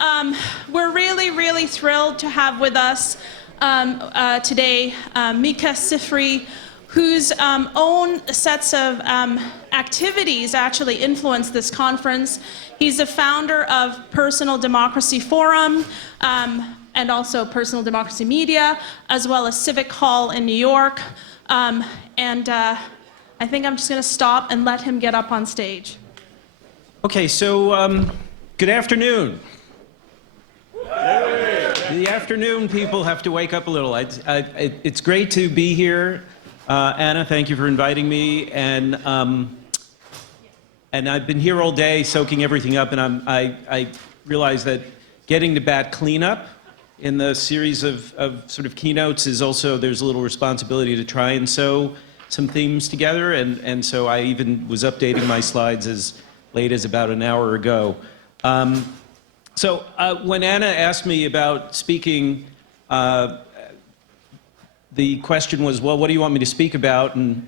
We're really thrilled to have with us today Micah Sifry, whose own sets of activities actually influenced this conference. He's the founder of Personal Democracy Forum and also Personal Democracy Media, as well as Civic Hall in New York. I think I'm just going to stop and let him get up on stage. Okay, so good afternoon. The afternoon people have to wake up a little. It's great to be here. Anna, thank you for inviting me. And I've been here all day soaking everything up, and I realize that getting to bat cleanup in the series of sort of keynotes is also, there's a little responsibility to try and sew some themes together, and so I even was updating my slides as late as about an hour ago. So when Anna asked me about speaking, the question was, well, what do you want me to speak about? And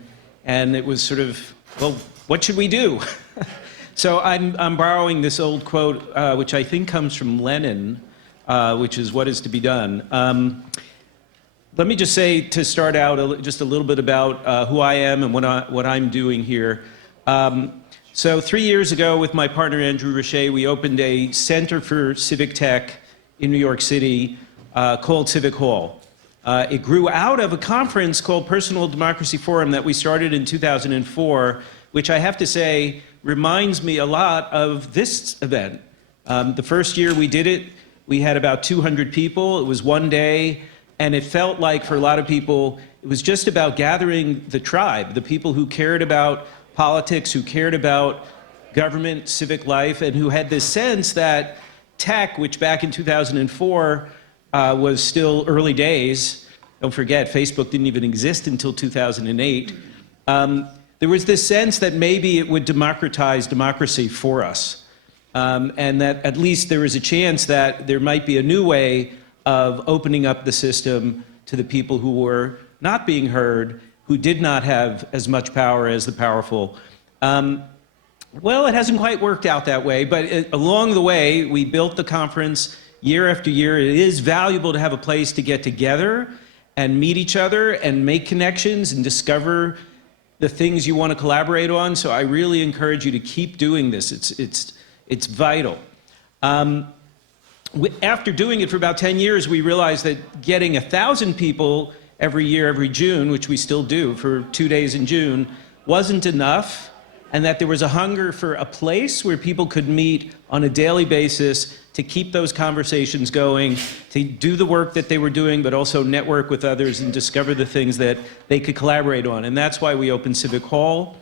it was sort of, well, what should we do? So I'm borrowing this old quote, which I think comes from Lenin, which is, what is to be done? Let me just say, to start out, just a little bit about who I am and what I'm doing here. So 3 years ago, with my partner Andrew Richet, we opened a Center for Civic Tech in New York City called Civic Hall. It grew out of a conference called Personal Democracy Forum that we started in 2004, which I have to say reminds me a lot of this event. The first year we did it, we had about 200 people. It was one day, and it felt like for a lot of people, it was just about gathering the tribe, the people who cared about politics, who cared about government, civic life, and who had this sense that tech, which back in 2004 was still early days, don't forget, Facebook didn't even exist until 2008, there was this sense that maybe it would democratize democracy for us, and that at least there was a chance that there might be a new way of opening up the system to the people who were not being heard, who did not have as much power as the powerful. Well, it hasn't quite worked out that way, but along the way, we built the conference year after year. It is valuable to have a place to get together and meet each other and make connections and discover the things you want to collaborate on. So I really encourage you to keep doing this. It's vital. After doing it for about 10 years, we realized that getting 1,000 people every year, every June, which we still do for 2 days in June, wasn't enough, and that there was a hunger for a place where people could meet on a daily basis to keep those conversations going, to do the work that they were doing, but also network with others and discover the things that they could collaborate on. And that's why we opened Civic Hall.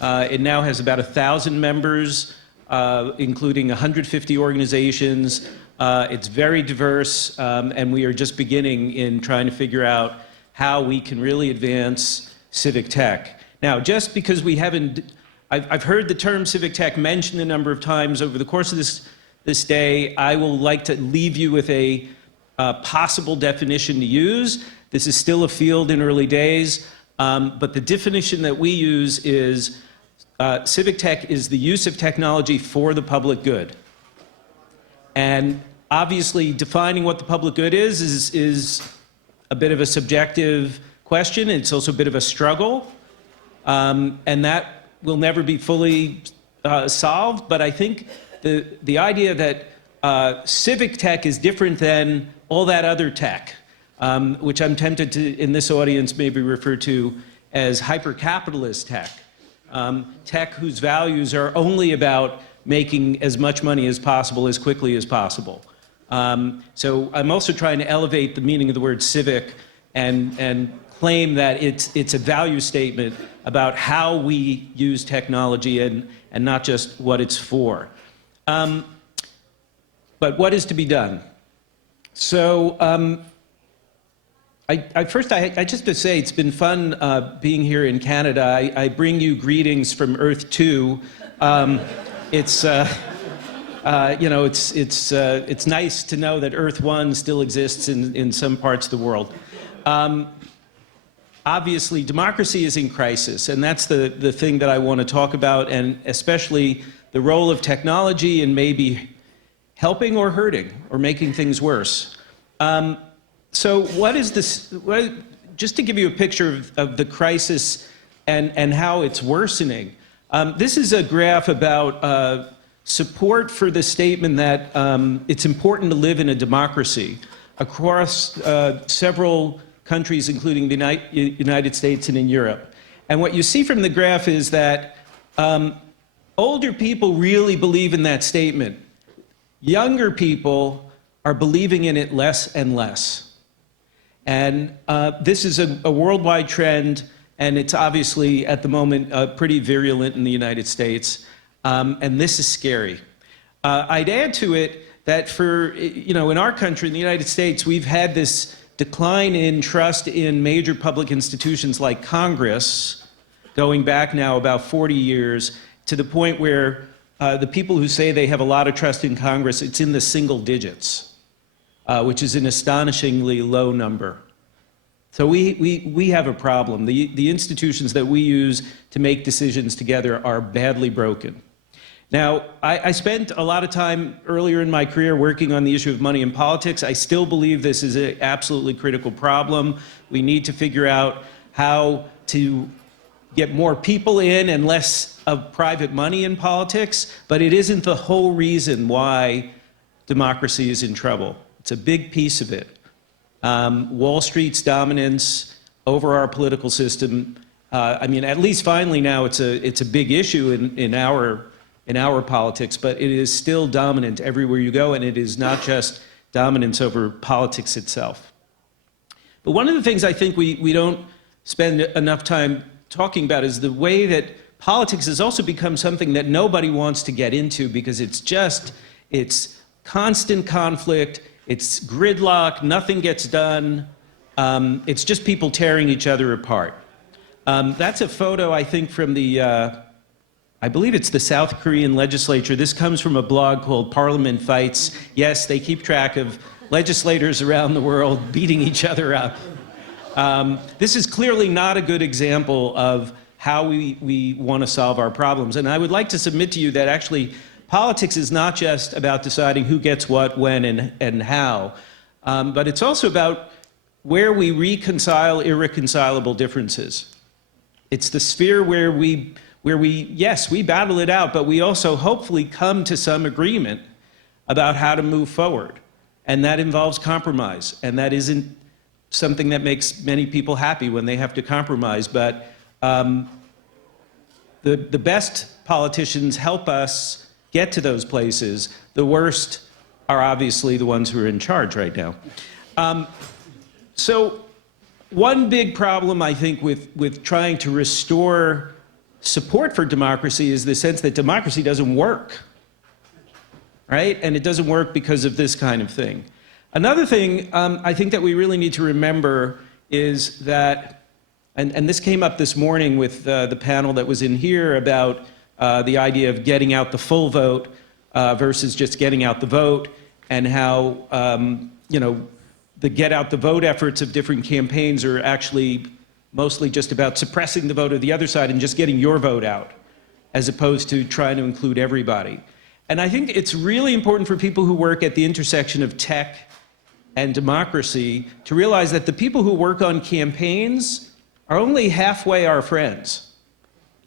It now has about 1,000 members, including 150 organizations. It's very diverse, and we are just beginning in trying to figure out how we can really advance civic tech. Now, just because we haven't, I've heard the term civic tech mentioned a number of times over the course of this day. I will like to leave you with a possible definition to use. This is still a field in early days, but the definition that we use is civic tech is the use of technology for the public good. And obviously, defining what the public good is a bit of a subjective question. It's also a bit of a struggle, and that will never be fully solved. But I think the idea that civic tech is different than all that other tech, which I'm tempted to, in this audience, maybe refer to as hyper-capitalist tech, tech whose values are only about making as much money as possible, as quickly as possible. So I'm also trying to elevate the meaning of the word civic and claim that it's a value statement about how we use technology and not just what it's for. But what is to be done? So I just to say it's been fun being here in Canada. I bring you greetings from Earth 2. It's nice to know that Earth 1 still exists in some parts of the world. Obviously, democracy is in crisis, and that's the thing that I want to talk about, and especially the role of technology and maybe helping or hurting or making things worse. So what is this? Just to give you a picture of the crisis and how it's worsening, this is a graph about support for the statement that it's important to live in a democracy across several countries, including the United States and in Europe. And what you see from the graph is that older people really believe in that statement. Younger people are believing in it less and less. And this is a worldwide trend, and it's obviously, at the moment, pretty virulent in the United States. And this is scary. I'd add to it that in our country, in the United States, we've had this decline in trust in major public institutions like Congress, going back now about 40 years, to the point where the people who say they have a lot of trust in Congress, it's in the single digits, which is an astonishingly low number. So we have a problem. The institutions that we use to make decisions together are badly broken. Now, I spent a lot of time earlier in my career working on the issue of money in politics. I still believe this is an absolutely critical problem. We need to figure out how to get more people in and less of private money in politics, but it isn't the whole reason why democracy is in trouble. It's a big piece of it. Wall Street's dominance over our political system, at least finally now it's a big issue in our politics, but it is still dominant everywhere you go, and it is not just dominance over politics itself. But one of the things I think we don't spend enough time talking about is the way that politics has also become something that nobody wants to get into, because it's constant conflict, it's gridlock, nothing gets done, it's just people tearing each other apart. That's a photo, I think, from I believe it's the South Korean legislature. This comes from a blog called Parliament Fights. Yes, they keep track of legislators around the world beating each other up. This is clearly not a good example of how we want to solve our problems. And I would like to submit to you that actually politics is not just about deciding who gets what, when, and how, but it's also about where we reconcile irreconcilable differences. It's the sphere where we battle it out, but we also hopefully come to some agreement about how to move forward. And that involves compromise. And that isn't something that makes many people happy when they have to compromise. But the best politicians help us get to those places. The worst are obviously the ones who are in charge right now. So one big problem, I think, with trying to restore support for democracy is the sense that democracy doesn't work, right? And it doesn't work because of this kind of thing. Another thing I think that we really need to remember is that, and this came up this morning with the panel that was in here about the idea of getting out the full vote versus just getting out the vote, and how the get out the vote efforts of different campaigns are actually mostly just about suppressing the vote of the other side and just getting your vote out, as opposed to trying to include everybody. And I think it's really important for people who work at the intersection of tech and democracy to realize that the people who work on campaigns are only halfway our friends,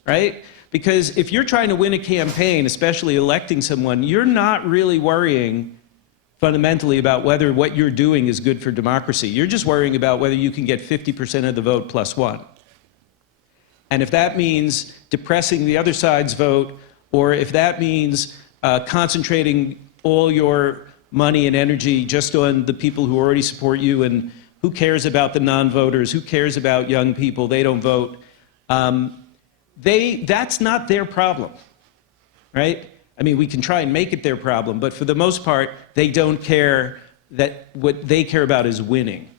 right? Because if you're trying to win a campaign, especially electing someone, you're not really worrying fundamentally about whether what you're doing is good for democracy. You're just worrying about whether you can get 50% of the vote plus one. And if that means depressing the other side's vote, or if that means concentrating all your money and energy just on the people who already support you, and who cares about the non-voters, who cares about young people, they don't vote, that's not their problem, right? I mean, we can try and make it their problem, but for the most part, they don't care. That what they care about is winning.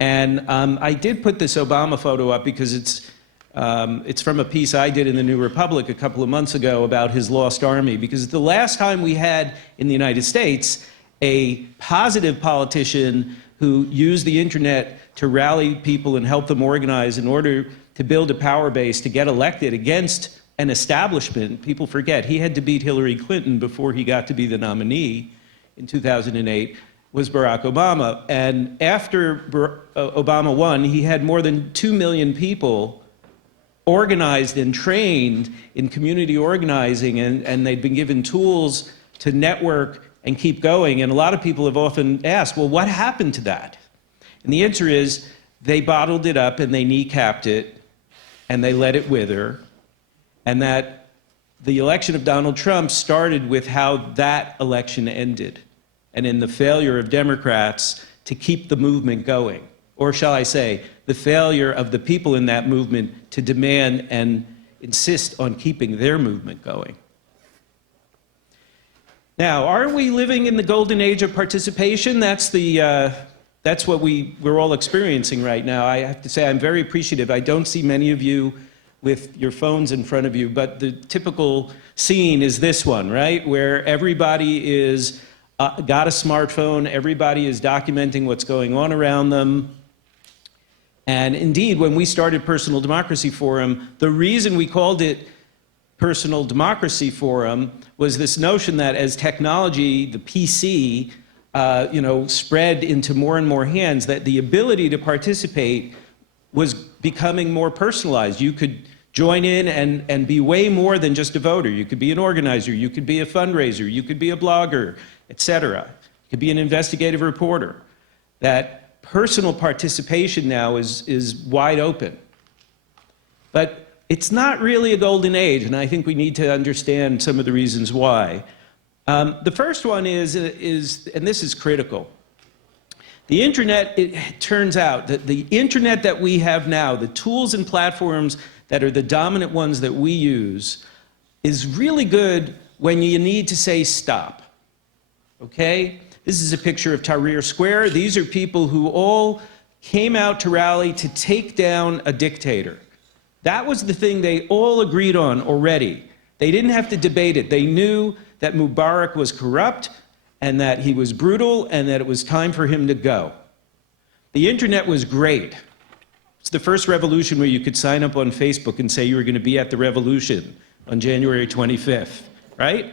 And I did put this Obama photo up because it's from a piece I did in the New Republic a couple of months ago about his lost army, because the last time we had in the United States a positive politician who used the internet to rally people and help them organize in order to build a power base to get elected against an establishment. People forget he had to beat Hillary Clinton before he got to be the nominee in 2008, was Barack Obama. And after Obama won, he had more than 2 million people organized and trained in community organizing, and they'd been given tools to network and keep going. And a lot of people have often asked, well, what happened to that? And the answer is they bottled it up and they kneecapped it and they let it wither. And that the election of Donald Trump started with how that election ended, and in the failure of Democrats to keep the movement going. Or shall I say, the failure of the people in that movement to demand and insist on keeping their movement going. Now, aren't we living in the golden age of participation? That's what we're all experiencing right now. I have to say I'm very appreciative. I don't see many of you with your phones in front of you, but the typical scene is this one, right? Where everybody is got a smartphone, everybody is documenting what's going on around them. And indeed, when we started Personal Democracy Forum, the reason we called it Personal Democracy Forum was this notion that as technology, the PC, spread into more and more hands, that the ability to participate was becoming more personalized. You could join in and be way more than just a voter. You could be an organizer, you could be a fundraiser, you could be a blogger, etc. You could be an investigative reporter. That personal participation now is wide open. But it's not really a golden age, and I think we need to understand some of the reasons why. The first one is, and this is critical, the internet, it turns out that the internet that we have now, the tools and platforms that are the dominant ones that we use, is really good when you need to say stop, okay? This is a picture of Tahrir Square. These are people who all came out to rally to take down a dictator. That was the thing they all agreed on already. They didn't have to debate it. They knew that Mubarak was corrupt and that he was brutal and that it was time for him to go. The internet was great. It's the first revolution where you could sign up on Facebook and say you were going to be at the revolution on January 25th, right?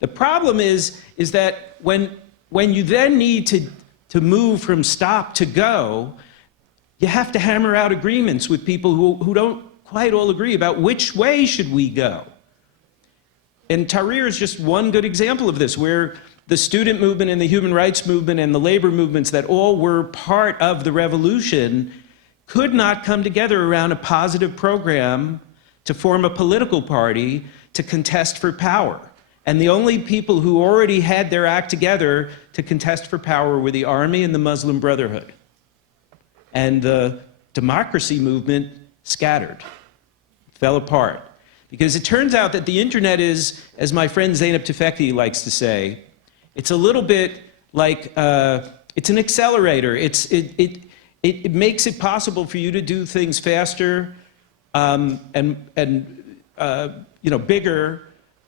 The problem is that when you then need to move from stop to go, you have to hammer out agreements with people who don't quite all agree about which way should we go. And Tahrir is just one good example of this, where the student movement and the human rights movement and the labor movements that all were part of the revolution could not come together around a positive program to form a political party to contest for power. And the only people who already had their act together to contest for power were the army and the Muslim Brotherhood. And the democracy movement scattered, fell apart. Because it turns out that the internet is, as my friend Zeynep Tufekci likes to say, it's a little bit like, it's an accelerator. It makes it possible for you to do things faster and bigger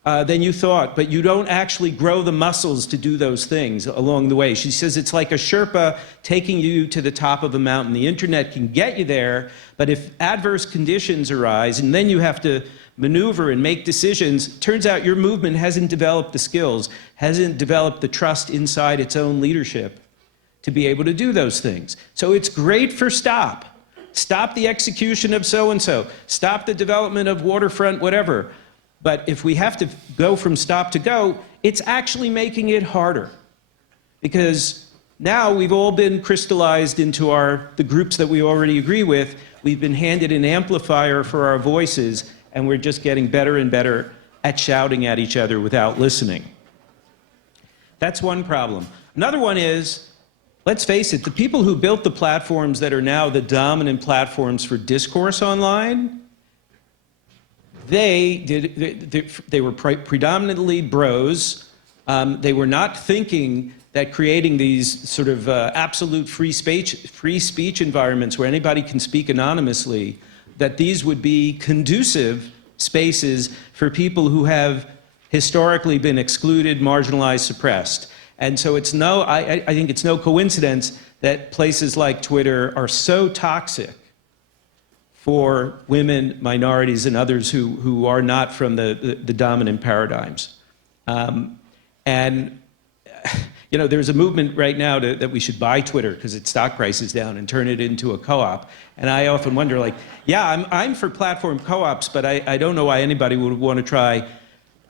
than you thought, but you don't actually grow the muscles to do those things along the way. She says it's like a Sherpa taking you to the top of a mountain. The internet can get you there, but if adverse conditions arise and then you have to maneuver and make decisions, turns out your movement hasn't developed the skills, hasn't developed the trust inside its own leadership to be able to do those things. So it's great for stop. Stop the execution of so-and-so. Stop the development of waterfront, whatever. But if we have to go from stop to go, it's actually making it harder. Because now we've all been crystallized into the groups that we already agree with. We've been handed an amplifier for our voices, and we're just getting better and better at shouting at each other without listening. That's one problem. Another one is, let's face it, the people who built the platforms that are now the dominant platforms for discourse online, they were predominantly bros. They were not thinking that creating these sort of absolute free speech environments where anybody can speak anonymously, that these would be conducive spaces for people who have historically been excluded, marginalized, suppressed. And so I think it's no coincidence that places like Twitter are so toxic for women, minorities, and others who are not from the dominant paradigms. And you know, there's a movement right now that we should buy Twitter because its stock price is down and turn it into a co-op. And I often wonder, like, yeah, I'm for platform co-ops, but I don't know why anybody would want to try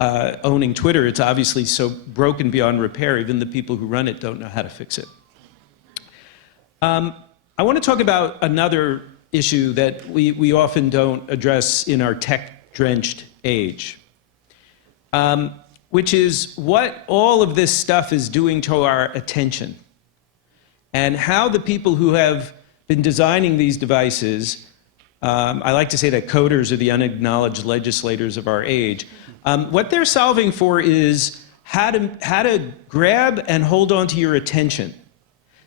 owning Twitter. It's obviously so broken beyond repair. Even the people who run it don't know how to fix it. I want to talk about another issue that we often don't address in our tech-drenched age, which is what all of this stuff is doing to our attention, and how the people who have been designing these devices, I like to say that coders are the unacknowledged legislators of our age, what they're solving for is how to grab and hold on to your attention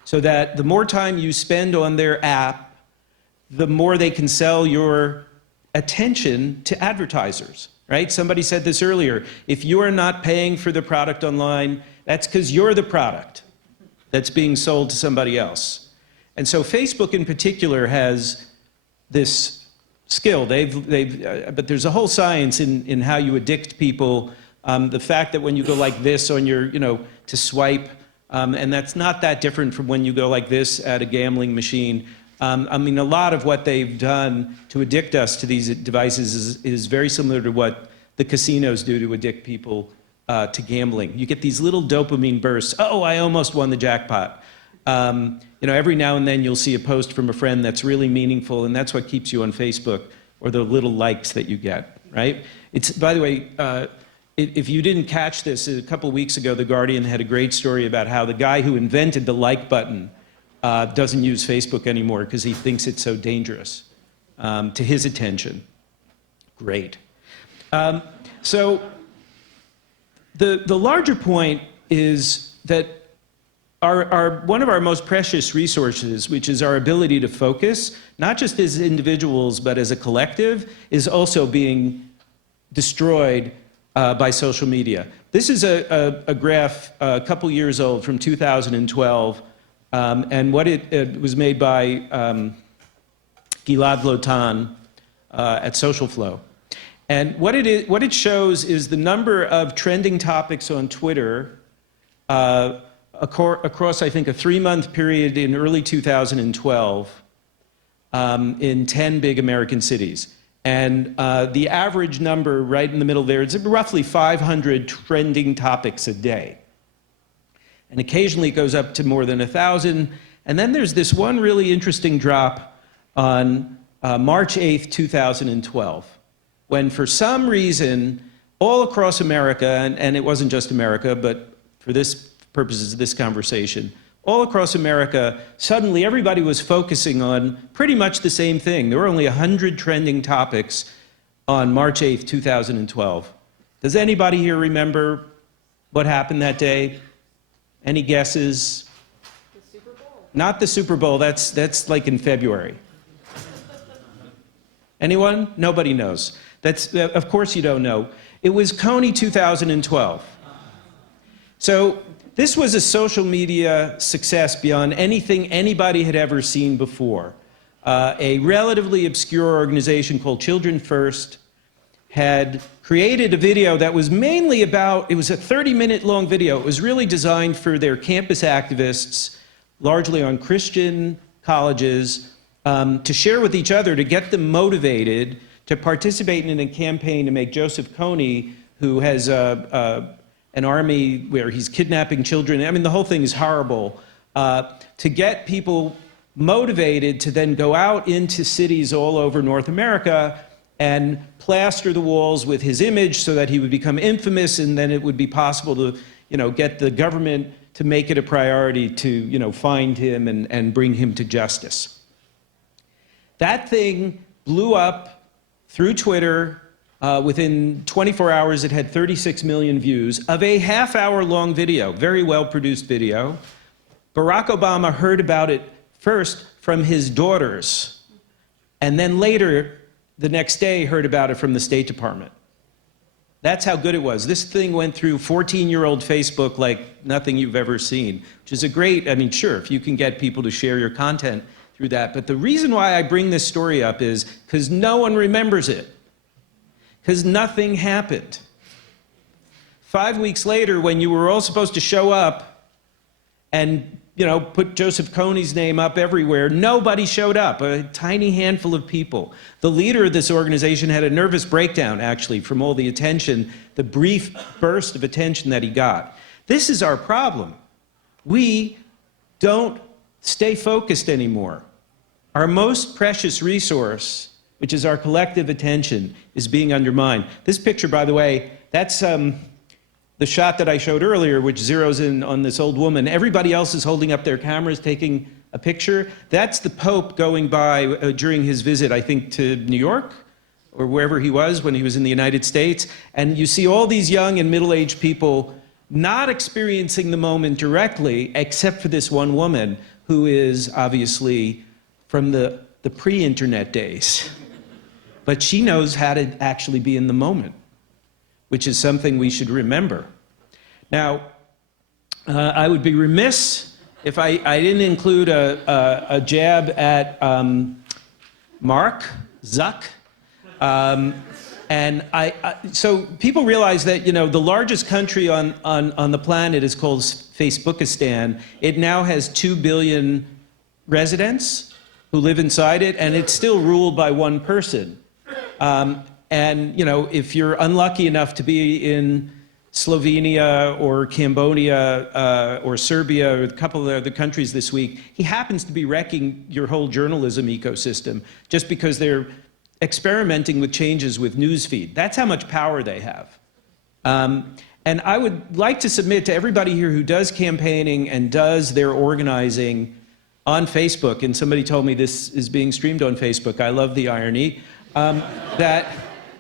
so that the more time you spend on their app, the more they can sell your attention to advertisers, right? Somebody said this earlier. If you are not paying for the product online, that's because you're the product that's being sold to somebody else. And so Facebook in particular has this skill. But there's a whole science in how you addict people. The fact that when you go like this on your, to swipe, and that's not that different from when you go like this at a gambling machine. I mean, a lot of what they've done to addict us to these devices is very similar to what the casinos do to addict people to gambling. You get these little dopamine bursts. Oh, I almost won the jackpot. Every now and then you'll see a post from a friend that's really meaningful, and that's what keeps you on Facebook, or the little likes that you get, right? It's, by the way, if you didn't catch this, a couple of weeks ago, The Guardian had a great story about how the guy who invented the like button doesn't use Facebook anymore because he thinks it's so dangerous to his attention. Great. So the larger point is that one of our most precious resources, which is our ability to focus, not just as individuals but as a collective, is also being destroyed by social media. This is a graph a couple years old from 2012. And what it was made by Gilad Lotan at Social Flow. And what it shows is the number of trending topics on Twitter across, I think, a 3-month period in early 2012 in 10 big American cities. And the average number right in the middle there is roughly 500 trending topics a day. And occasionally it goes up to more than 1,000. And then there's this one really interesting drop on March 8th, 2012, when for some reason, all across America, and it wasn't just America, but for this purposes of this conversation, all across America, suddenly everybody was focusing on pretty much the same thing. There were only 100 trending topics on March 8th, 2012. Does anybody here remember what happened that day? Any guesses? The Super Bowl. Not the Super Bowl, that's like in February. Anyone? Nobody knows. Of course you don't know. It was Coney 2012. So this was a social media success beyond anything anybody had ever seen before. A relatively obscure organization called Children First had created a video that was mainly about, it was a 30-minute long video. It was really designed for their campus activists, largely on Christian colleges, to share with each other, to get them motivated to participate in a campaign to make Joseph Kony, who has an army where he's kidnapping children. I mean, the whole thing is horrible. To get people motivated to then go out into cities all over North America and plaster the walls with his image so that he would become infamous, and then it would be possible to, get the government to make it a priority to, find him and bring him to justice. That thing blew up through Twitter. Within 24 hours, it had 36 million views of a half-hour-long video, very well-produced video. Barack Obama heard about it first from his daughters, and then later, the next day, heard about it from the State Department. That's how good it was. This thing went through 14-year-old Facebook like nothing you've ever seen, which is a great, sure, if you can get people to share your content, through that. But the reason why I bring this story up is because no one remembers it, because nothing happened. 5 weeks later, when you were all supposed to show up and put Joseph Kony's name up everywhere, nobody showed up, a tiny handful of people. The leader of this organization had a nervous breakdown, actually, from all the attention, the brief burst of attention that he got. This is our problem. We don't stay focused anymore. Our most precious resource, which is our collective attention, is being undermined. This picture, by the way, that's the shot that I showed earlier, which zeroes in on this old woman. Everybody else is holding up their cameras, taking a picture. That's the Pope going by during his visit, I think, to New York, or wherever he was when he was in the United States. And you see all these young and middle-aged people not experiencing the moment directly, except for this one woman who is obviously from the pre-internet days. But she knows how to actually be in the moment, which is something we should remember. Now, I would be remiss if I didn't include a jab at Mark Zuck. So people realize that the largest country on the planet is called Facebookistan. It now has 2 billion residents who live inside it, and it's still ruled by one person. If you're unlucky enough to be in Slovenia or Cambodia or Serbia or a couple of other countries this week, he happens to be wrecking your whole journalism ecosystem just because they're experimenting with changes with newsfeed. That's how much power they have. And I would like to submit to everybody here who does campaigning and does their organizing on Facebook, and somebody told me this is being streamed on Facebook. I love the irony. And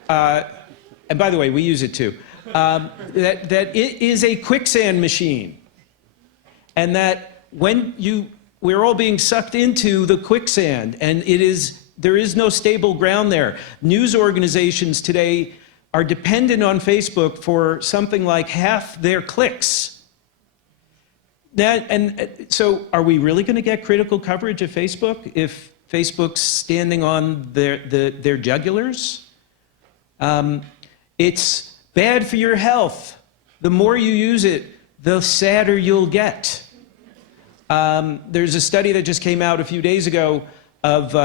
by the way, we use it too, that it is a quicksand machine. And that we're all being sucked into the quicksand, and there is no stable ground there. News organizations today are dependent on Facebook for something like half their clicks. So are we really going to get critical coverage of Facebook if Facebook's standing on their jugulars? It's bad for your health. The more you use it, the sadder you'll get. There's a study that just came out a few days ago of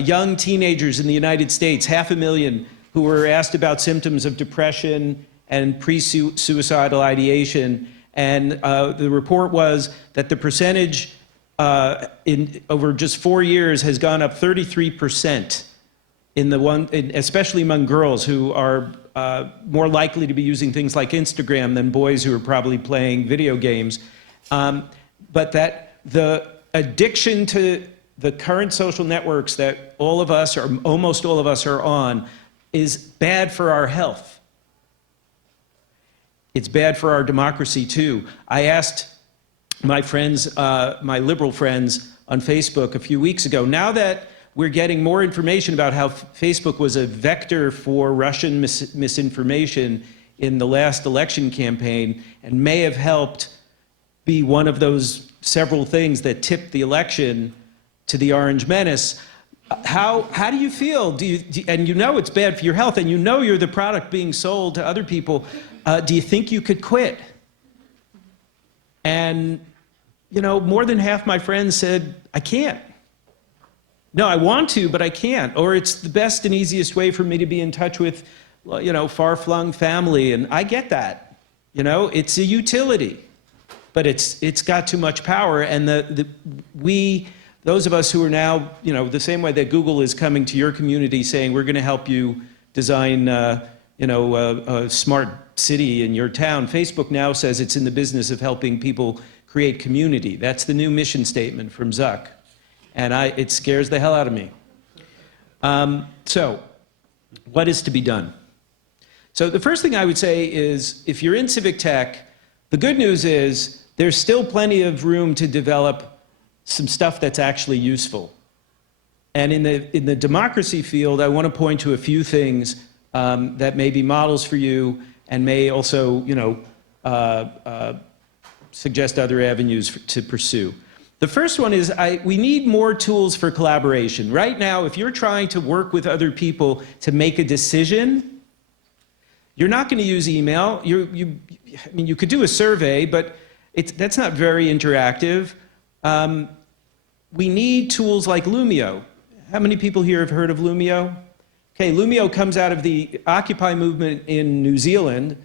young teenagers in the United States, 500,000, who were asked about symptoms of depression and pre-suicidal ideation. And the report was that the percentage over just 4 years has gone up 33%, especially among girls who are more likely to be using things like Instagram than boys who are probably playing video games. But that the addiction to the current social networks that all of us, or almost all of us, are on is bad for our health. It's bad for our democracy, too. I asked my friends, my liberal friends on Facebook a few weeks ago, now that we're getting more information about how Facebook was a vector for Russian misinformation in the last election campaign and may have helped be one of those several things that tipped the election to the Orange Menace, how do you feel? And it's bad for your health, and you're the product being sold to other people. Do you think you could quit? And, more than half my friends said, I can't. No, I want to, but I can't. Or it's the best and easiest way for me to be in touch with, far-flung family. And I get that. It's a utility. But it's got too much power. And those of us who are now, the same way that Google is coming to your community saying, we're going to help you design, a smart city in your town. Facebook now says it's in the business of helping people create community. That's the new mission statement from Zuck. And it scares the hell out of me. So what is to be done? So the first thing I would say is, if you're in civic tech, the good news is there's still plenty of room to develop some stuff that's actually useful. And in the democracy field, I want to point to a few things that may be models for you and may also, suggest other avenues to pursue. The first one is we need more tools for collaboration. Right now, if you're trying to work with other people to make a decision, you're not going to use email. I mean, you could do a survey, but that's not very interactive. We need tools like Lumio. How many people here have heard of Lumio? Okay, Lumio comes out of the Occupy movement in New Zealand,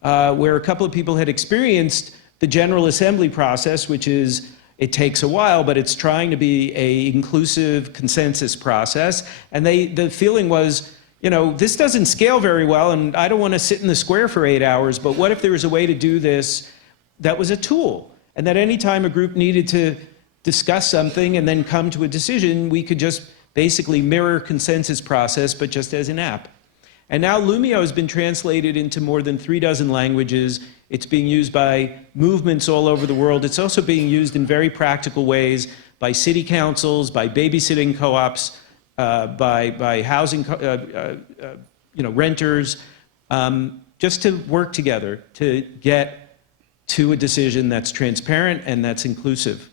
where a couple of people had experienced the General Assembly process, which is, it takes a while, but it's trying to be an inclusive consensus process. And the feeling was, you know, this doesn't scale very well, and I don't want to sit in the square for 8 hours, but what if there was a way to do this that was a tool? And that any time a group needed to discuss something and then come to a decision, we could just basically mirror consensus process, but just as an app. And now Lumio has been translated into more than 36 languages. It's being used by movements all over the world. It's also being used in very practical ways by city councils, by babysitting co-ops, by housing, renters, just to work together to get to a decision that's transparent and that's inclusive.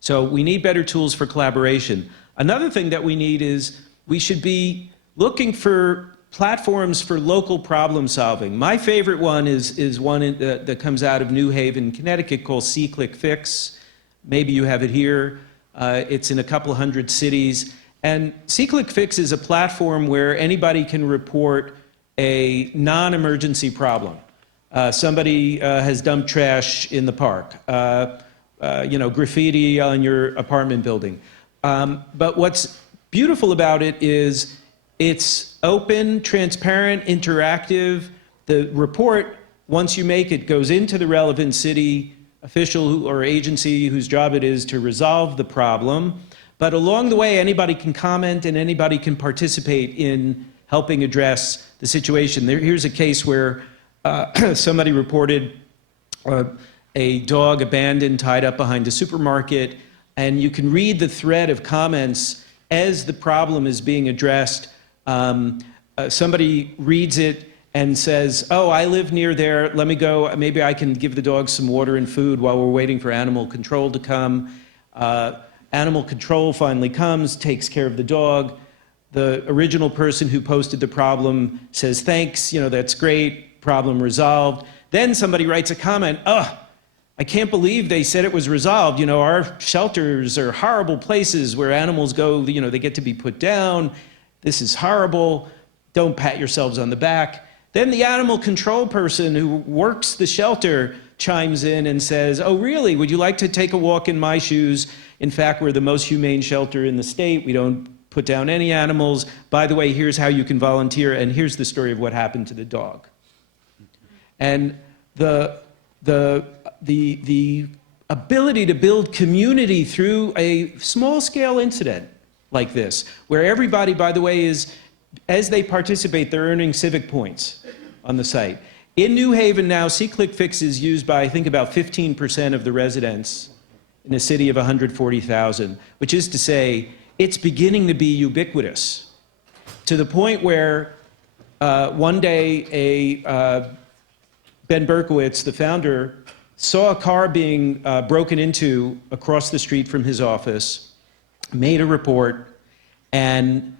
So we need better tools for collaboration. Another thing that we need is we should be looking for platforms for local problem solving. My favorite one is one that comes out of New Haven, Connecticut, called SeeClickFix. Maybe you have it here. It's in a couple hundred cities. And SeeClickFix is a platform where anybody can report a non-emergency problem. Somebody has dumped trash in the park. Graffiti on your apartment building. But what's beautiful about it is it's open, transparent, interactive. The report, once you make it, goes into the relevant city official or agency whose job it is to resolve the problem. But along the way, anybody can comment and anybody can participate in helping address the situation. Here's a case where somebody reported a dog abandoned, tied up behind a supermarket, and you can read the thread of comments as the problem is being addressed. Somebody reads it and says, oh, I live near there, let me go, maybe I can give the dog some water and food while we're waiting for animal control to come. Animal control finally comes, takes care of the dog. The original person who posted the problem says, thanks, that's great, problem resolved. Then somebody writes a comment, oh, I can't believe they said it was resolved. Our shelters are horrible places where animals go, they get to be put down. This is horrible. Don't pat yourselves on the back. Then the animal control person who works the shelter chimes in and says, oh, really? Would you like to take a walk in my shoes? In fact, we're the most humane shelter in the state. We don't put down any animals. By the way, here's how you can volunteer, and here's the story of what happened to the dog. And the ability to build community through a small-scale incident like this, where everybody, by the way, as they participate, they're earning Civic points on the site. In New Haven now, SeeClickFix is used by, I think, about 15% of the residents in a city of 140,000, which is to say, it's beginning to be ubiquitous, to the point where one day Ben Berkowitz, the founder, saw a car being broken into across the street from his office, made a report, and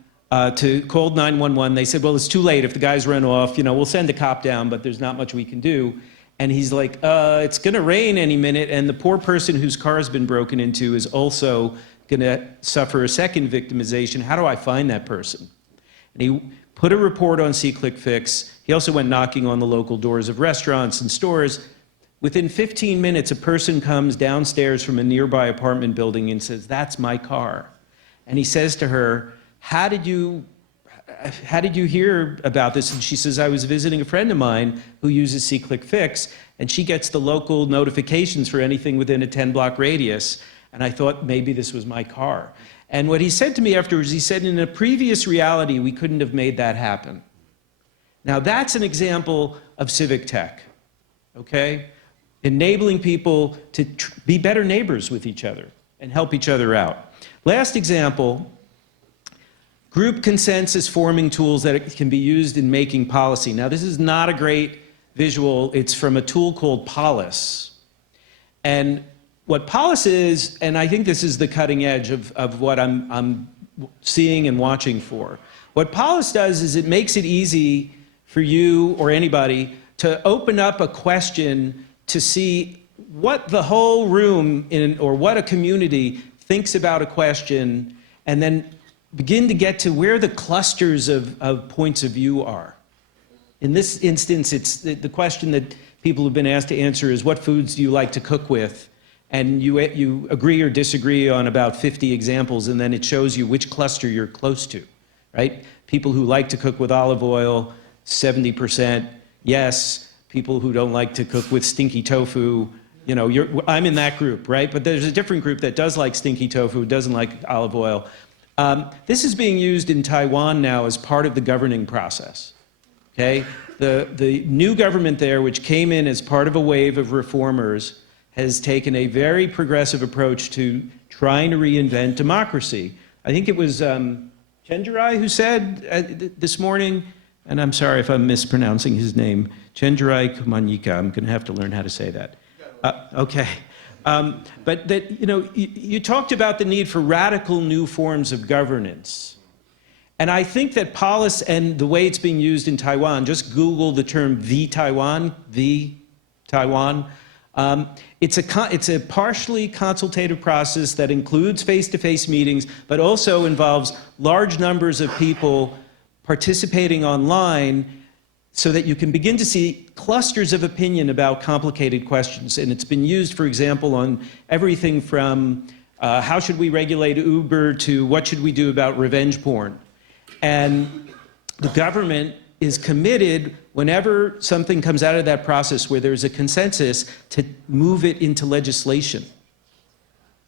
called 911. They said, well, it's too late. If the guy's run off, we'll send a cop down, but there's not much we can do. And he's like, it's going to rain any minute, and the poor person whose car has been broken into is also going to suffer a second victimization. How do I find that person? And he put a report on SeeClickFix. He also went knocking on the local doors of restaurants and stores. Within 15 minutes, a person comes downstairs from a nearby apartment building and says, that's my car. And he says to her, how did you hear about this? And she says, I was visiting a friend of mine who uses SeeClickFix, and she gets the local notifications for anything within a 10-block radius. And I thought maybe this was my car. And what he said to me afterwards, he said, in a previous reality, we couldn't have made that happen. Now that's an example of civic tech, okay? Enabling people to be better neighbors with each other and help each other out. Last example, group consensus forming tools that can be used in making policy. Now this is not a great visual. It's from a tool called Polis. And what Polis is, and I think this is the cutting edge of what I'm seeing and watching for. What Polis does is it makes it easy for you or anybody to open up a question to see what the whole room or what a community thinks about a question, and then begin to get to where the clusters of points of view are. In this instance, it's the question that people have been asked to answer is, what foods do you like to cook with? And you agree or disagree on about 50 examples, and then it shows you which cluster you're close to, right? People who like to cook with olive oil, 70% yes. People who don't like to cook with stinky tofu, you know, I'm in that group, right? But there's a different group that does like stinky tofu, doesn't like olive oil. This is being used in Taiwan now as part of the governing process, okay? The new government there, which came in as part of a wave of reformers, has taken a very progressive approach to trying to reinvent democracy. I think it was Chenjerai who said this morning, and I'm sorry if I'm mispronouncing his name, Chenjerai Kumanyika, I'm going to have to learn how to say that. Okay. But that, you know, you talked about the need for radical new forms of governance. And I think that Polis and the way it's being used in Taiwan, just Google the term the Taiwan. It's a partially consultative process that includes face-to-face meetings, but also involves large numbers of people participating online so that you can begin to see clusters of opinion about complicated questions. And it's been used, for example, on everything from how should we regulate Uber to what should we do about revenge porn. And the government is committed, whenever something comes out of that process where there's a consensus, to move it into legislation.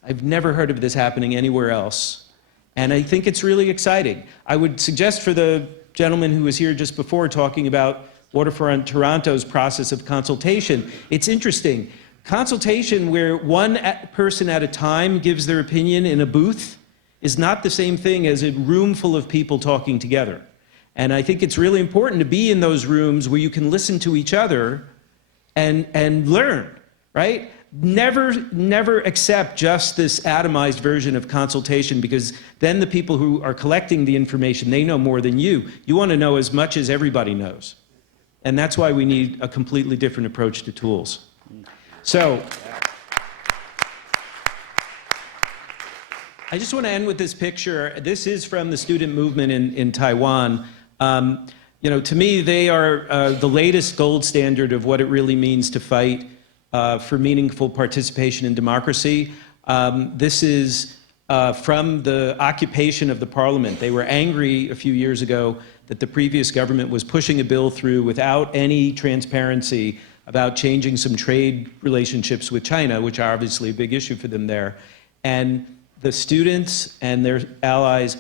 I've never heard of this happening anywhere else. And I think it's really exciting. I would suggest for the gentleman who was here just before talking about Waterfront Toronto's process of consultation, it's interesting. Consultation where one person at a time gives their opinion in a booth is not the same thing as a room full of people talking together. And I think it's really important to be in those rooms where you can listen to each other and learn, right? Never accept just this atomized version of consultation, because then the people who are collecting the information, they know more than you. You want to know as much as everybody knows. And that's why we need a completely different approach to tools. So, I just want to end with this picture. This is from the student movement in Taiwan. You know, to me, they are the latest gold standard of what it really means to fight for meaningful participation in democracy. This is from the occupation of the parliament. They were angry a few years ago that the previous government was pushing a bill through without any transparency about changing some trade relationships with China, which are obviously a big issue for them there. And the students and their allies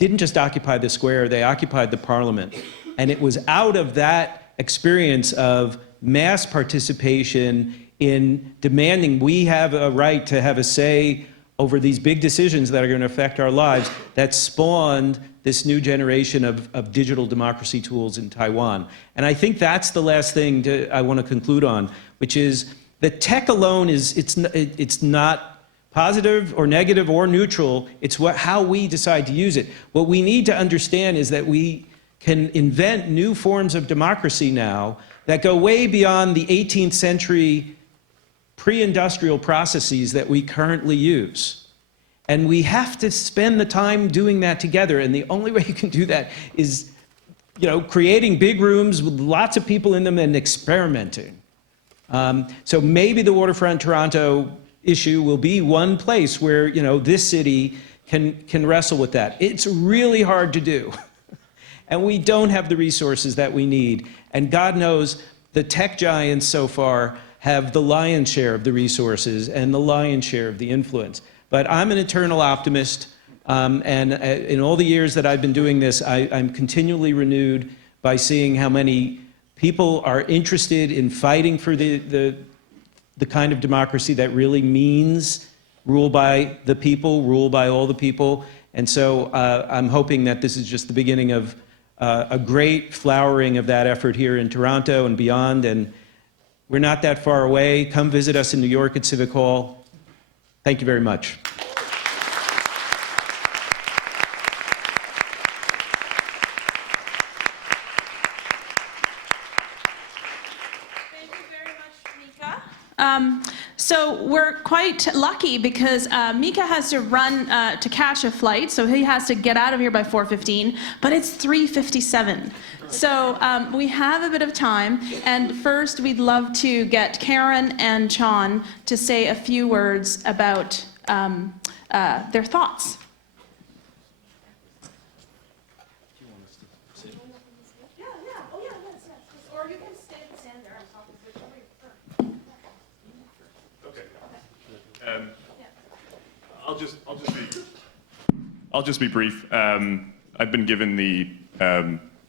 didn't just occupy the square, they occupied the parliament. And it was out of that experience of mass participation in demanding we have a right to have a say over these big decisions that are going to affect our lives that spawned this new generation of digital democracy tools in Taiwan. And I think that's the last thing I want to conclude on, which is that tech alone it's not positive or negative or neutral. It's how we decide to use it. What we need to understand is that we can invent new forms of democracy now that go way beyond the 18th century pre-industrial processes that we currently use. And we have to spend the time doing that together. And the only way you can do that is, you know, creating big rooms with lots of people in them and experimenting. So maybe the Waterfront Toronto issue will be one place where, you know, this city can wrestle with that. It's really hard to do. And we don't have the resources that we need. And God knows the tech giants so far have the lion's share of the resources and the lion's share of the influence. But I'm an eternal optimist. And in all the years that I've been doing this, I'm continually renewed by seeing how many people are interested in fighting for the kind of democracy that really means rule by the people, rule by all the people. And so I'm hoping that this is just the beginning of a great flowering of that effort here in Toronto and beyond. And we're not that far away. Come visit us in New York at Civic Hall. Thank you very much. Thank you very much, Micah. So we're quite lucky because Micah has to run to catch a flight, so he has to get out of here by 4:15, but it's 3:57. So we have a bit of time, and first we'd love to get Karen and John to say a few words about their thoughts. Or you can stand there and talk, whichever you prefer. Okay. I'll just be brief. I've been given the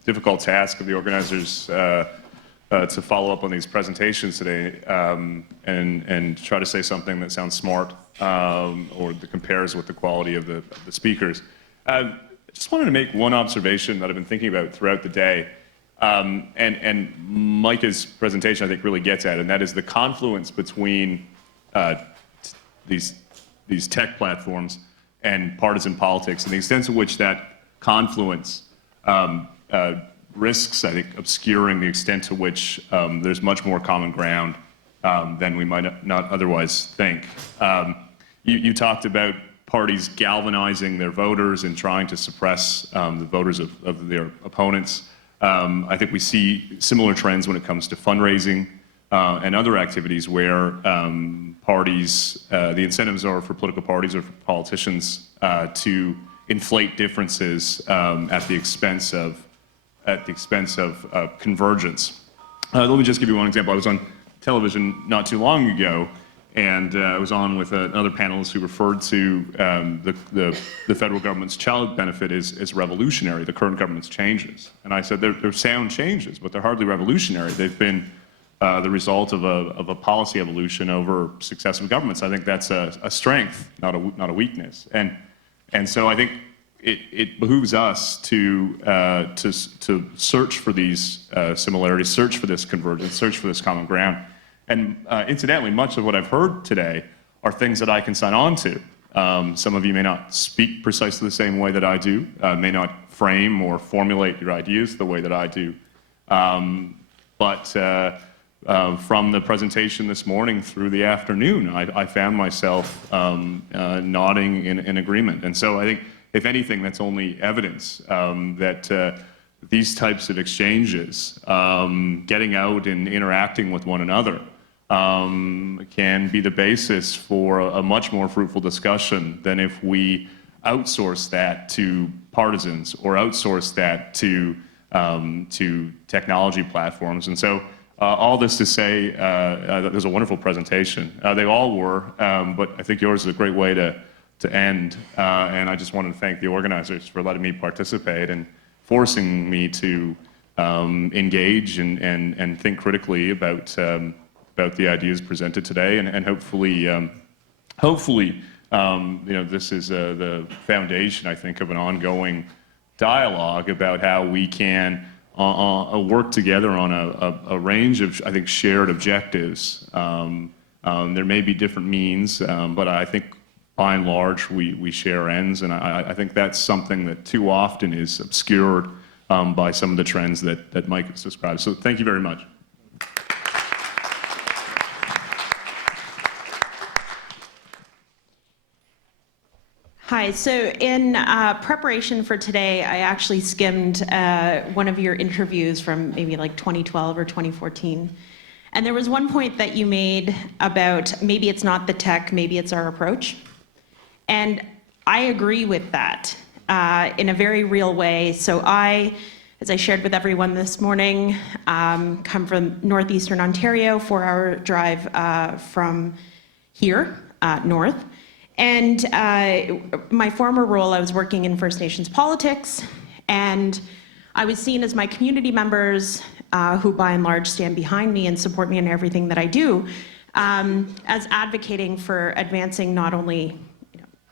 difficult task of the organizers to follow up on these presentations today and try to say something that sounds smart or that compares with the quality of the speakers. I just wanted to make one observation that I've been thinking about throughout the day. And Micah's presentation, I think, really gets at it, and that is the confluence between these tech platforms and partisan politics, and the extent to which that confluence risks, I think, obscuring the extent to which there's much more common ground than we might not otherwise think. You talked about parties galvanizing their voters and trying to suppress the voters of their opponents. I think we see similar trends when it comes to fundraising and other activities where parties, the incentives are for political parties or for politicians to inflate differences at the expense of convergence. Let me just give you one example. I was on television not too long ago, and I was on with another panelist who referred to the federal government's child benefit as revolutionary, the current government's changes. And I said they're sound changes, but they're hardly revolutionary. They've been the result of a policy evolution over successive governments. I think that's a strength, not a weakness. And so I think it behooves us to search for these similarities, search for this convergence, search for this common ground. And incidentally, much of what I've heard today are things that I can sign on to. Some of you may not speak precisely the same way that I do, may not frame or formulate your ideas the way that I do. But from the presentation this morning through the afternoon, I found myself nodding in agreement. And so I think, if anything, that's only evidence that these types of exchanges, getting out and interacting with one another, can be the basis for a much more fruitful discussion than if we outsource that to partisans or outsource that to technology platforms. And so all this to say, that was a wonderful presentation. They all were, but I think yours is a great way to end. And I just wanted to thank the organizers for letting me participate and forcing me to engage and think critically about the ideas presented today, and hopefully, this is the foundation, I think, of an ongoing dialogue about how we can work together on a range of, I think, shared objectives. There may be different means, but I think by and large we share ends, and I think that's something that too often is obscured by some of the trends that Mike has described. So thank you very much. Hi, so in preparation for today, I actually skimmed one of your interviews from maybe like 2012 or 2014. And there was one point that you made about maybe it's not the tech, maybe it's our approach. And I agree with that in a very real way. So I, as I shared with everyone this morning, come from northeastern Ontario, 4-hour drive from here, north. And my former role, I was working in First Nations politics, and I was seen as my community members, who by and large stand behind me and support me in everything that I do, as advocating for advancing not only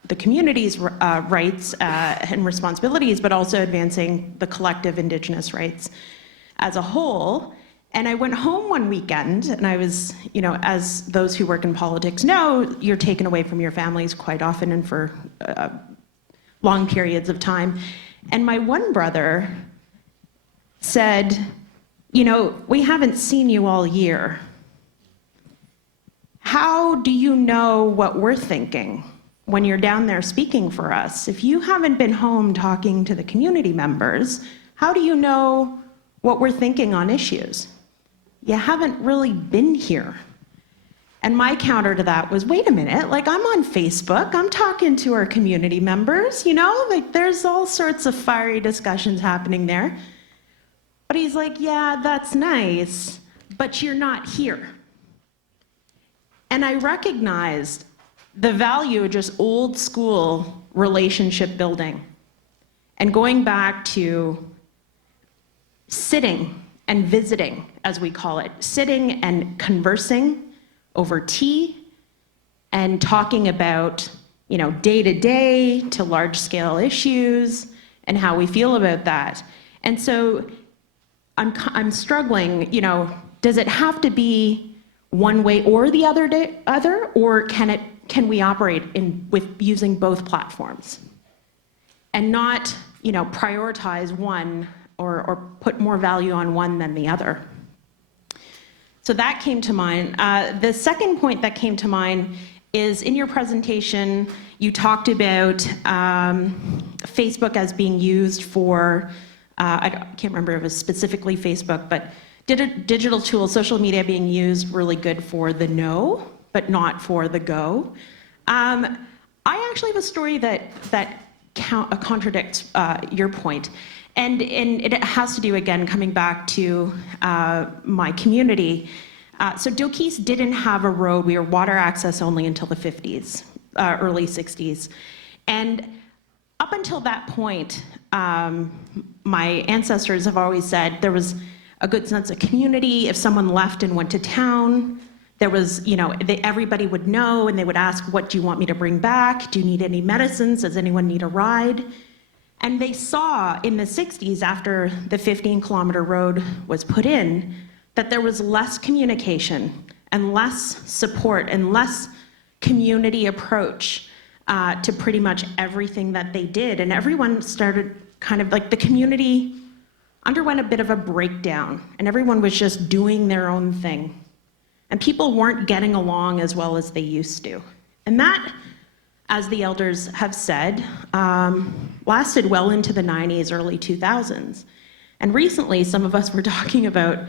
the community's rights and responsibilities, but also advancing the collective Indigenous rights as a whole. And I went home one weekend, and I was, as those who work in politics know, you're taken away from your families quite often and for long periods of time. And my one brother said, we haven't seen you all year. How do you know what we're thinking when you're down there speaking for us? If you haven't been home talking to the community members, how do you know what we're thinking on issues? You haven't really been here. And my counter to that was, wait a minute, I'm on Facebook, I'm talking to our community members, there's all sorts of fiery discussions happening there. But he's like, yeah, that's nice, but you're not here. And I recognized the value of just old school relationship building and going back to sitting and visiting, as we call it, sitting and conversing over tea and talking about, day-to-day to large-scale issues and how we feel about that. And so I'm struggling, does it have to be one way or the other, or can we operate with using both platforms and not, prioritize one or put more value on one than the other? So that came to mind. The second point that came to mind is in your presentation, you talked about Facebook as being used for, I can't remember if it was specifically Facebook, but digital tools, social media being used really good for the no, but not for the go. I actually have a story that contradicts your point. And it has to do, again, coming back to my community. So Dokis didn't have a road. We were water access only until the 50s, early 60s. And up until that point, my ancestors have always said there was a good sense of community. If someone left and went to town, there was, everybody would know, and they would ask, what do you want me to bring back? Do you need any medicines? Does anyone need a ride? And they saw in the 60s, after the 15-kilometer road was put in, that there was less communication and less support and less community approach to pretty much everything that they did. And everyone started the community underwent a bit of a breakdown, and everyone was just doing their own thing. And people weren't getting along as well as they used to. And that, as the elders have said, lasted well into the 90s, early 2000s. And recently, some of us were talking about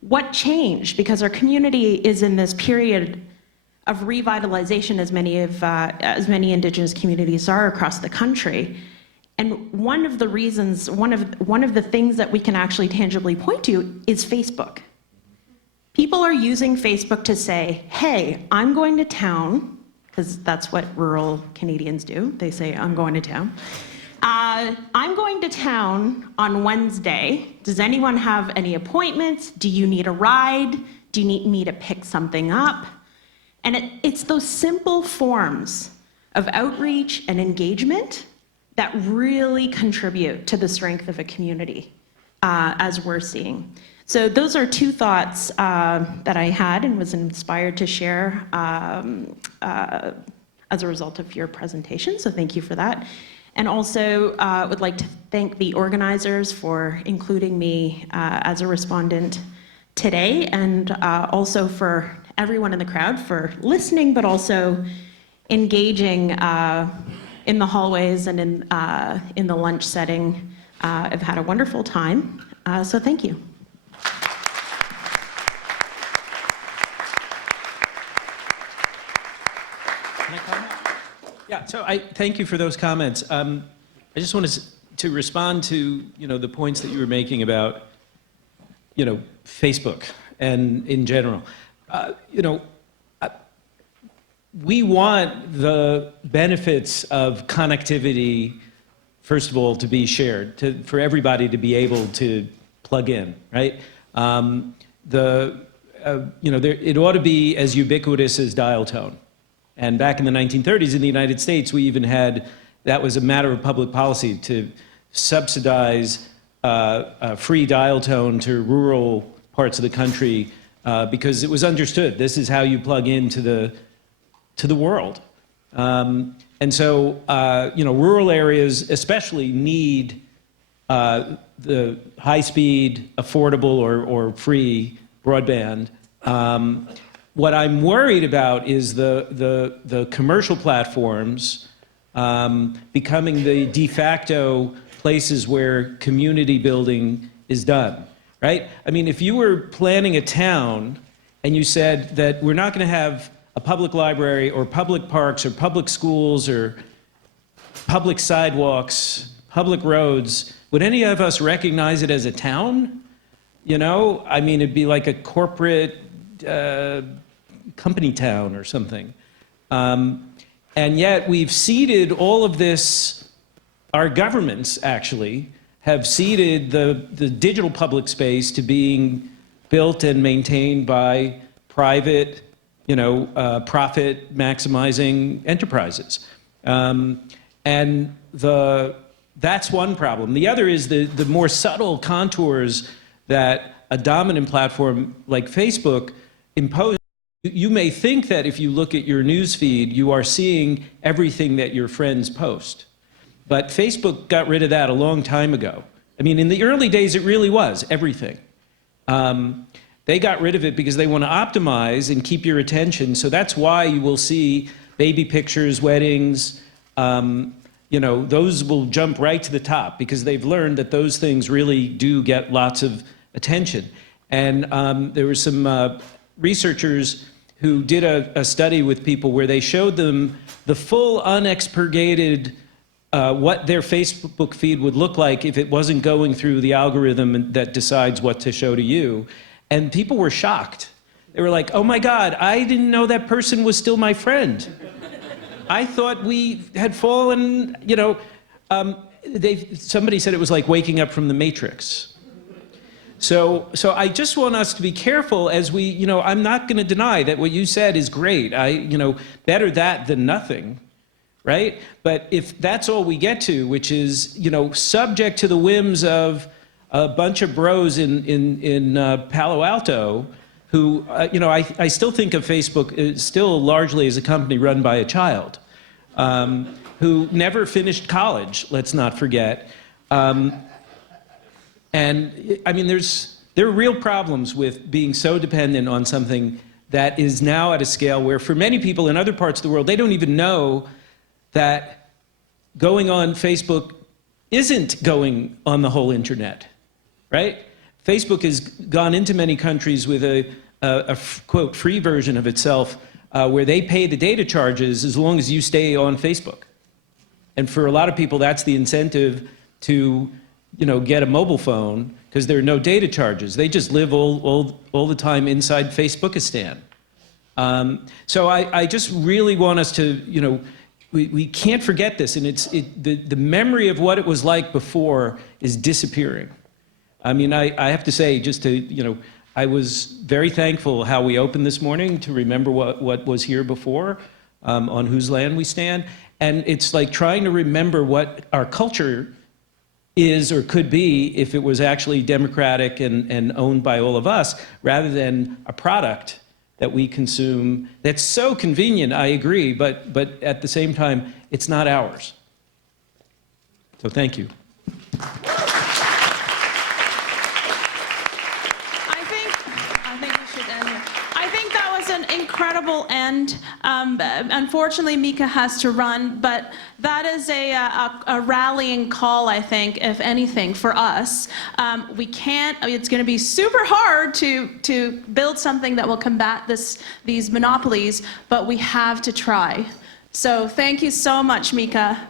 what changed, because our community is in this period of revitalization, as many Indigenous communities are across the country. And one of the reasons, one of the things that we can actually tangibly point to is Facebook. People are using Facebook to say, hey, I'm going to town, because that's what rural Canadians do. They say, I'm going to town. I'm going to town on Wednesday. Does anyone have any appointments? Do you need a ride? Do you need me to pick something up? And it's those simple forms of outreach and engagement that really contribute to the strength of a community, as we're seeing. So those are two thoughts that I had and was inspired to share as a result of your presentation, so thank you for that. And also would like to thank the organizers for including me as a respondent today, and also for everyone in the crowd for listening, but also engaging in the hallways and in the lunch setting. I've had a wonderful time, so thank you. Can I comment? Yeah, so I thank you for those comments. I just wanted to respond to the points that you were making about Facebook and in general. We want the benefits of connectivity, first of all, to be shared, for everybody to be able to plug in, right? It ought to be as ubiquitous as dial tone. And back in the 1930s in the United States, we even had, that was a matter of public policy, to subsidize free dial tone to rural parts of the country because it was understood this is how you plug into the world. And so, rural areas especially need the high-speed, affordable, or free broadband. What I'm worried about is the commercial platforms becoming the de facto places where community building is done, right? I mean, if you were planning a town and you said that we're not going to have a public library or public parks or public schools or public sidewalks, public roads, would any of us recognize it as a town? You know, I mean, it'd be like a corporate company town or something. And yet we've ceded all of this, our governments actually have ceded the digital public space to being built and maintained by private, profit maximizing enterprises. And that's one problem. The other is the more subtle contours that a dominant platform like Facebook imposes. You may think that if you look at your news feed, you are seeing everything that your friends post. But Facebook got rid of that a long time ago. I mean, in the early days, it really was everything. They got rid of it because they want to optimize and keep your attention. So that's why you will see baby pictures, weddings, those will jump right to the top because they've learned that those things really do get lots of attention. And there were some researchers who did a study with people where they showed them the full unexpurgated what their Facebook feed would look like if it wasn't going through the algorithm that decides what to show to you. And people were shocked. They were like, oh my God, I didn't know that person was still my friend. I thought we had fallen, somebody said it was like waking up from the Matrix. So I just want us to be careful as we, I'm not going to deny that what you said is great. Better that than nothing, right? But if that's all we get to, which is, subject to the whims of a bunch of bros in Palo Alto, who, I still think of Facebook still largely as a company run by a child, who never finished college, let's not forget. And I mean, there are real problems with being so dependent on something that is now at a scale where for many people in other parts of the world, they don't even know that going on Facebook isn't going on the whole internet, right? Facebook has gone into many countries with a quote, free version of itself where they pay the data charges as long as you stay on Facebook. And for a lot of people, that's the incentive to get a mobile phone because there are no data charges. They just live all the time inside Facebookistan. So I just really want us to, we can't forget this, and the memory of what it was like before is disappearing. I mean, I have to say, just to, I was very thankful how we opened this morning to remember what was here before, on whose land we stand. And it's like trying to remember what our culture is or could be if it was actually democratic and owned by all of us, rather than a product that we consume that's so convenient, I agree, but at the same time, it's not ours. So thank you. I think we should end here. I think that was an incredible end. Unfortunately, Micah has to run, but that is a rallying call, I think, if anything, for us. It's going to be super hard to build something that will combat these monopolies, but we have to try. So thank you so much, Micah.